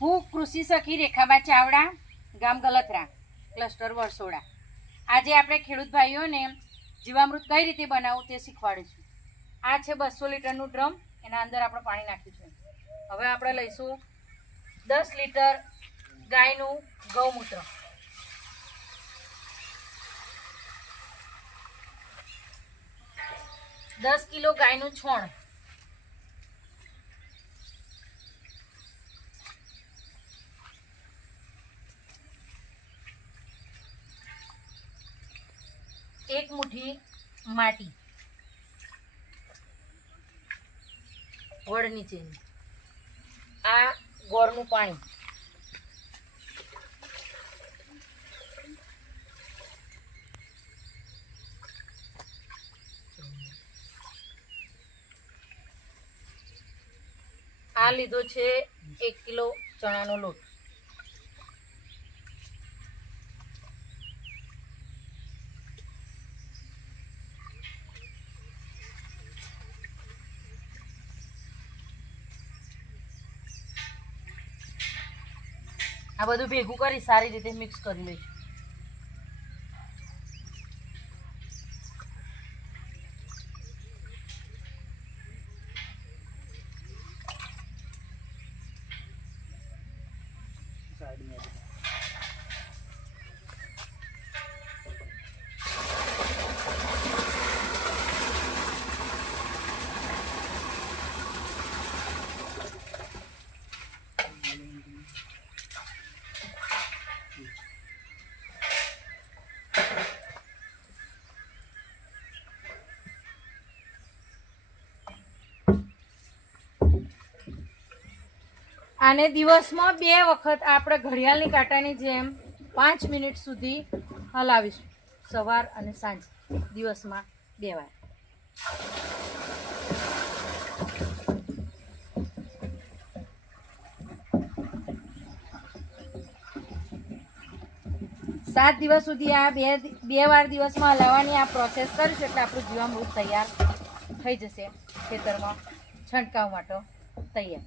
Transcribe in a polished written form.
હું કૃષિ સખી રેખાબા ચાવડા, ગામ ગલથરા, ક્લસ્ટર વરસોડા. આજે આપણે ખેડૂત ભાઈઓને જીવામૃત કઈ રીતે બનાવવું તે શીખવાડીશું. આ છે 200 લીટરનું ડ્રમ, એના અંદર આપણે પાણી નાખીશું. હવે આપણે લઈશું 10 લીટર ગાયનું ગૌમૂત્ર, 10 કિલો ગાયનું છોણ, 1 મુઠ્ઠી માટી વડ નીચેની, આ ગોળનું પાણી, આ લીધો છે 1 કિલો ચણાનો લોટ, આ બધું ભેગું કરી સારી રીતે મિક્સ કરી લઈશું. આને દિવસમાં 2 વખત આપણે ઘડિયાળની કાંટાની જેમ 5 મિનિટ સુધી હલાવીશું, સવાર અને સાંજ, દિવસમાં 2 વાર. સાત દિવસ સુધી આ બે વાર દિવસમાં હલાવવાની આ પ્રોસેસ કરીશું એટલે આપણું જીવામૃત તૈયાર થઈ જશે, ખેતરમાં છંટકાવ માટે તૈયાર.